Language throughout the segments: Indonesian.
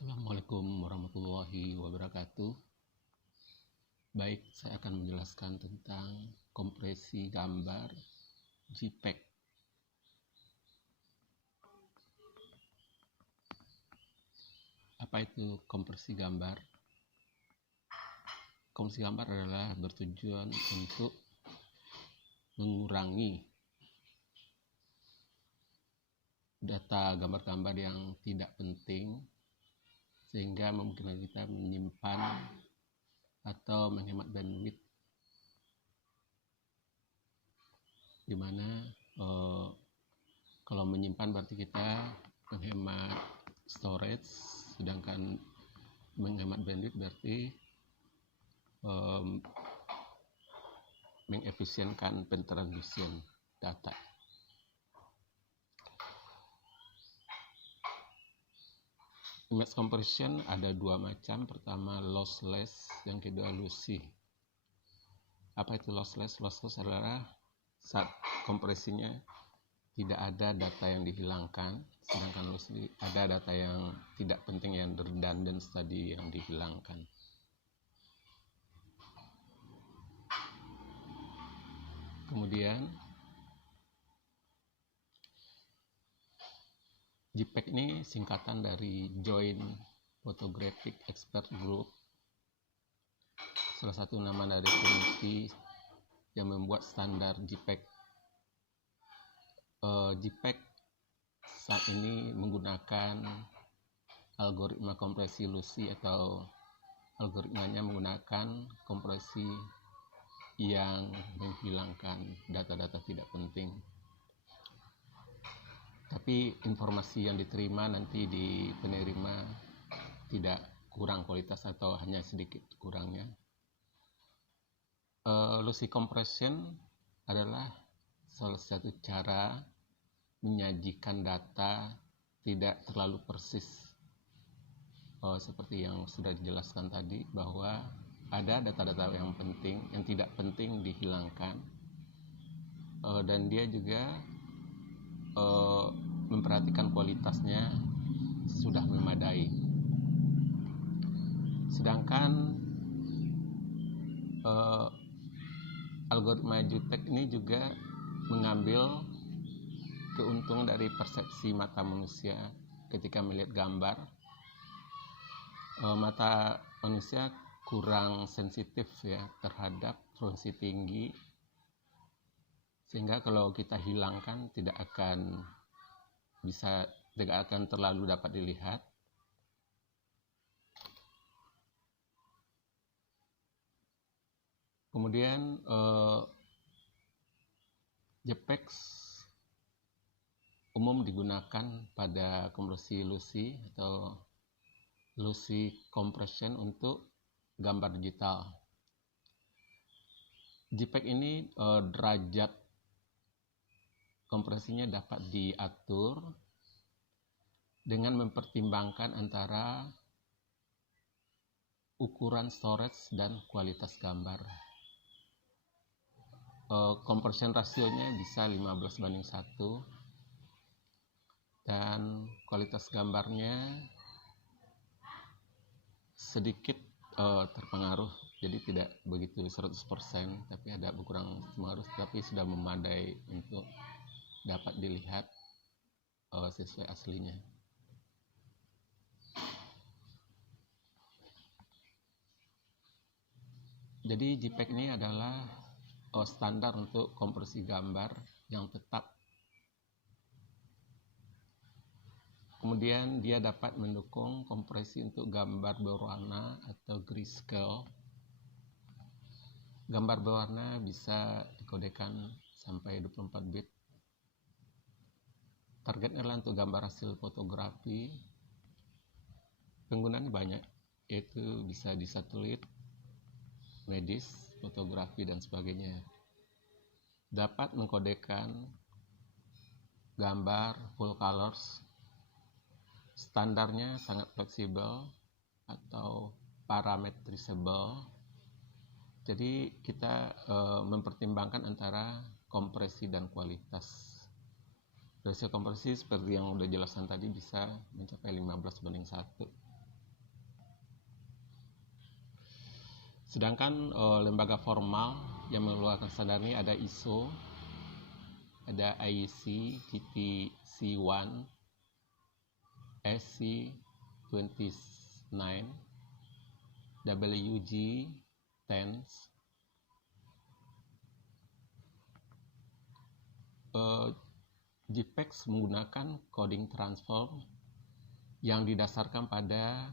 Assalamualaikum warahmatullahi wabarakatuh. Baik, saya akan menjelaskan tentang kompresi gambar JPEG. Apa itu kompresi gambar? Kompresi gambar adalah bertujuan untuk mengurangi data gambar-gambar yang tidak penting, sehingga memungkinkan kita menyimpan atau menghemat bandwidth, dimana kalau menyimpan berarti kita menghemat storage, sedangkan menghemat bandwidth berarti mengefisienkan pentransmisian data. Image compression ada dua macam, pertama lossless, yang kedua lossy. Apa itu lossless? Lossless adalah saat kompresinya tidak ada data yang dihilangkan, sedangkan lossy ada data yang tidak penting, yang redundant tadi yang dihilangkan. Kemudian JPEG ini singkatan dari Joint Photographic Expert Group, salah satu nama dari komite yang membuat standar JPEG. JPEG saat ini menggunakan algoritma kompresi lossy, atau algoritmanya menggunakan kompresi yang menghilangkan data-data tidak penting. Tapi informasi yang diterima nanti di penerima tidak kurang kualitas atau hanya sedikit kurangnya. Lossy compression adalah salah satu cara menyajikan data tidak terlalu persis. Seperti yang sudah dijelaskan tadi, bahwa ada data-data yang penting, yang tidak penting dihilangkan, dan dia juga memperhatikan kualitasnya sudah memadai. Sedangkan algoritma JPEG ini juga mengambil keuntungan dari persepsi mata manusia ketika melihat gambar. Mata manusia kurang sensitif ya terhadap frekuensi tinggi, sehingga kalau kita hilangkan tidak akan terlalu dapat dilihat. Kemudian JPEG umum digunakan pada kompresi lossy atau lossy compression untuk gambar digital. JPEG ini derajat kompresinya dapat diatur dengan mempertimbangkan antara ukuran storage dan kualitas gambar. Compression rasionya bisa 15:1, dan kualitas gambarnya sedikit terpengaruh, jadi tidak begitu 100%, tapi ada kurang pengaruh, tapi sudah memadai untuk dapat dilihat sesuai aslinya. Jadi JPEG ini adalah standar untuk kompresi gambar yang tetap. Kemudian dia dapat mendukung kompresi untuk gambar berwarna atau grayscale. Gambar berwarna bisa dikodekan sampai 24 bit. Targetnya adalah untuk gambar hasil fotografi. Penggunaannya banyak, yaitu bisa di satelit, medis, fotografi, dan sebagainya. Dapat mengkodekan gambar full colors. Standarnya sangat fleksibel atau parametrizable. Jadi kita mempertimbangkan antara kompresi dan kualitas. Rasio kompresi seperti yang udah jelaskan tadi bisa mencapai 15:1. Sedangkan lembaga formal yang mengeluarkan standar ini ada ISO, ada IEC, GTC1, SC29, WG10. JPEG menggunakan coding transform yang didasarkan pada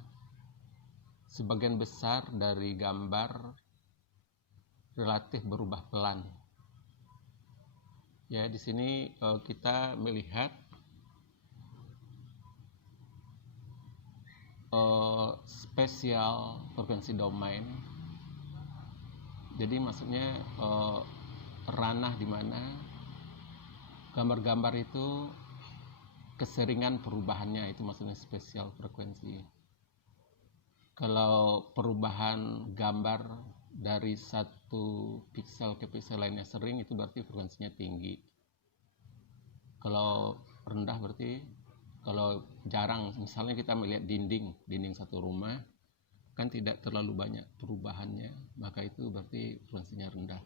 sebagian besar dari gambar relatif berubah pelan. Ya, di sini kita melihat spesial frekuensi domain. Jadi maksudnya ranah di mana gambar-gambar itu keseringan perubahannya, itu maksudnya spesial frekuensi. Kalau perubahan gambar dari satu pixel ke pixel lainnya sering, itu berarti frekuensinya tinggi. Kalau rendah berarti, kalau jarang, misalnya kita melihat dinding satu rumah kan tidak terlalu banyak perubahannya, maka itu berarti frekuensinya rendah.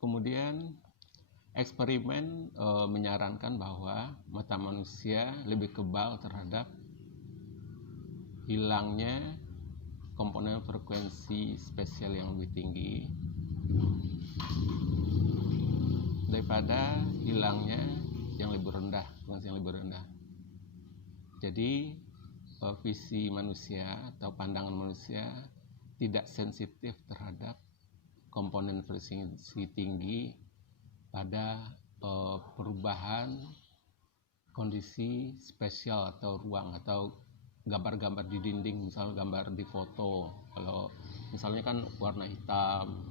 Kemudian eksperimen menyarankan bahwa mata manusia lebih kebal terhadap hilangnya komponen frekuensi spesial yang lebih tinggi daripada hilangnya yang lebih rendah, frekuensi yang lebih rendah. Jadi visi manusia atau pandangan manusia tidak sensitif terhadap komponen frekuensi tinggi pada perubahan kondisi spesial atau ruang atau gambar-gambar di dinding, misalnya gambar di foto. Kalau misalnya kan warna hitam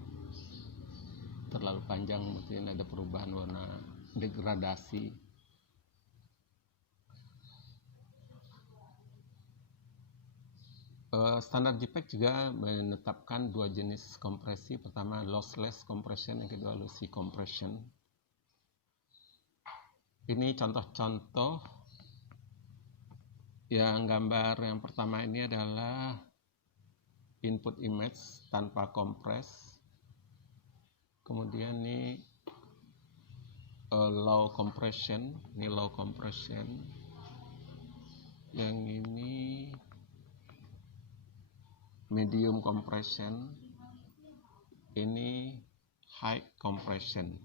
terlalu panjang, mungkin ada perubahan warna, degradasi. Standar JPEG juga menetapkan dua jenis kompresi. Pertama lossless compression, yang kedua lossy compression. Ini contoh-contoh yang gambar yang pertama ini adalah input image tanpa kompres. Kemudian ini low compression, ini low compression. Yang ini medium compression, ini high compression.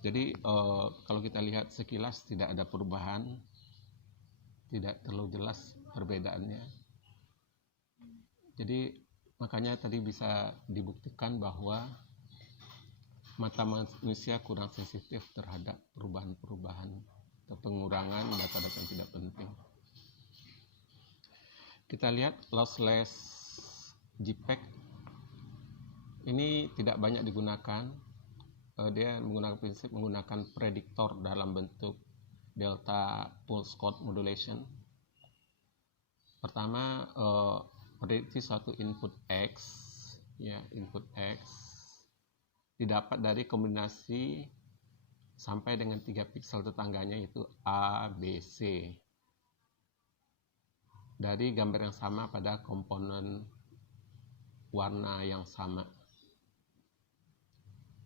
Jadi kalau kita lihat sekilas tidak ada perubahan, tidak terlalu jelas perbedaannya. Jadi makanya tadi bisa dibuktikan bahwa mata manusia kurang sensitif terhadap perubahan-perubahan atau pengurangan data-data yang tidak penting. Kita lihat lossless JPEG ini tidak banyak digunakan. Dia menggunakan prinsip menggunakan prediktor dalam bentuk delta pulse code modulation. Pertama, prediksi suatu input X, ya, input X didapat dari kombinasi sampai dengan 3 pixel tetangganya, yaitu A, B, C, dari gambar yang sama pada komponen warna yang sama.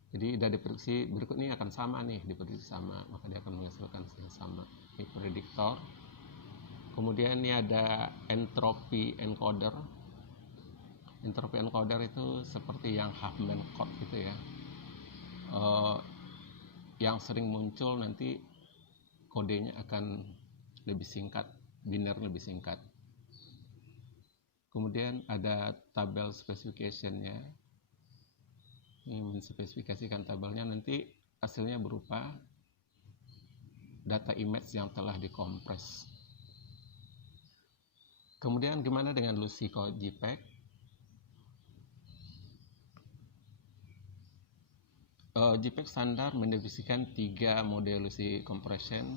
Jadi dari prediksi berikut ini akan sama nih, diprediksi sama, maka dia akan menghasilkan yang sama. Ini prediktor. Kemudian ini ada entropy encoder. Entropy encoder itu seperti yang Huffman code gitu ya. Yang sering muncul nanti kodenya akan lebih singkat, biner lebih singkat. Kemudian ada tabel specification-nya. Ini menspesifikasikan tabelnya, nanti hasilnya berupa data image yang telah dikompres. Kemudian gimana dengan lossy JPEG? JPEG standar mendefinisikan 3 mode lossy compression.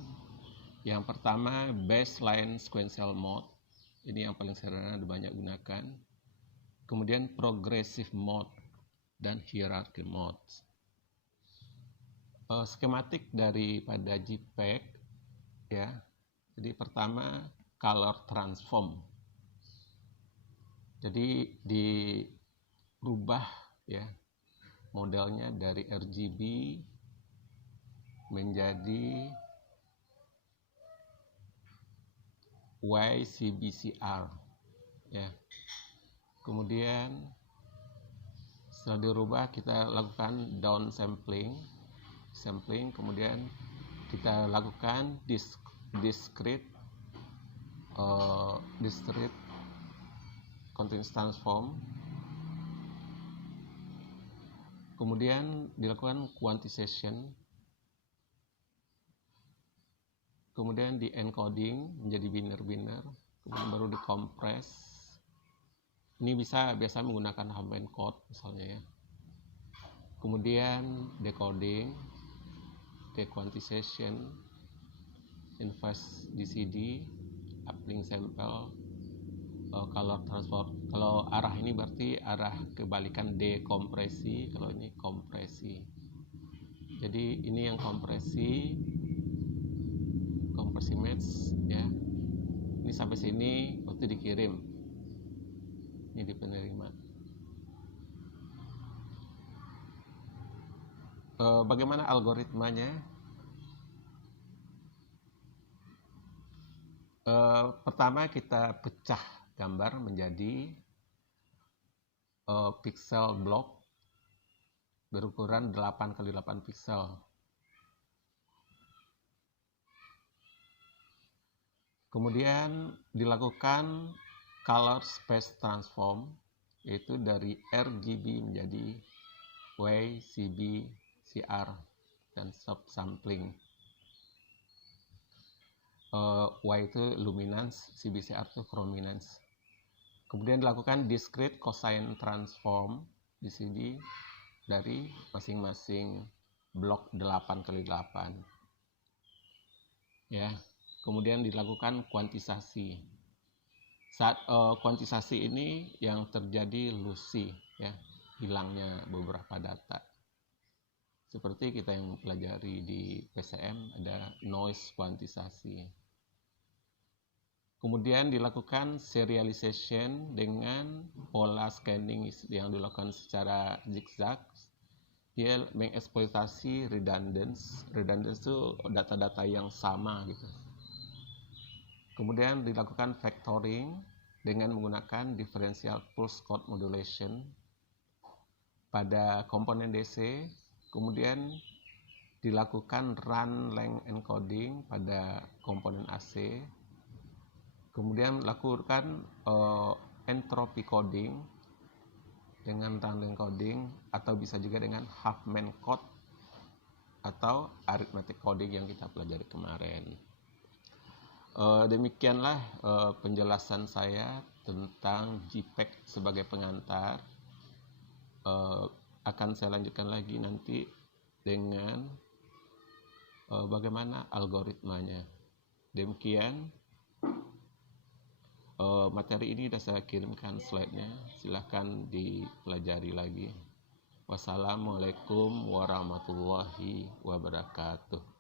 Yang pertama baseline sequential mode, ini yang paling sederhana, banyak gunakan. Kemudian progressive mode dan hierarchy mode. skematik daripada JPEG ya. Jadi pertama color transform. Jadi dirubah ya modelnya dari RGB menjadi YCBCR ya. Kemudian setelah dirubah kita lakukan down sampling, kemudian kita lakukan discrete continuous transform, kemudian dilakukan quantization, kemudian di encoding menjadi binary, kemudian baru dikompres. Ini biasa menggunakan Hammond code misalnya ya. Kemudian decoding, dequantization, inverse DCD, uplink sample, color transform. Kalau arah ini berarti arah kebalikan dekompresi, kalau ini kompresi. Jadi ini yang kompresi match ya. Ini sampai sini waktu dikirim. Ini di penerima. Bagaimana algoritmanya? Pertama kita pecah gambar menjadi pixel block berukuran 8x8 pixel. Kemudian dilakukan color space transform, yaitu dari RGB menjadi YCBCR dan subsampling. Y itu luminance, CBCR itu chrominance. Kemudian dilakukan discrete cosine transform di sini dari masing-masing blok 8x8. Ya. Kemudian dilakukan kuantisasi. Saat kuantisasi ini yang terjadi lossy ya, hilangnya beberapa data. Seperti kita yang pelajari di PCM ada noise kuantisasi. Kemudian dilakukan serialization dengan pola scanning yang dilakukan secara zigzag. Dia mengeksploitasi redundance. Redundance itu data-data yang sama gitu. Kemudian dilakukan factoring dengan menggunakan differential pulse code modulation pada komponen DC. Kemudian dilakukan run length encoding pada komponen AC. Kemudian lakukan entropy coding dengan run length coding, atau bisa juga dengan Huffman code atau arithmetic coding yang kita pelajari kemarin. Demikianlah penjelasan saya tentang JPEG sebagai pengantar. Akan saya lanjutkan lagi nanti dengan bagaimana algoritmanya. Demikian materi ini sudah saya kirimkan slide-nya, silahkan dipelajari lagi. Wassalamualaikum warahmatullahi wabarakatuh.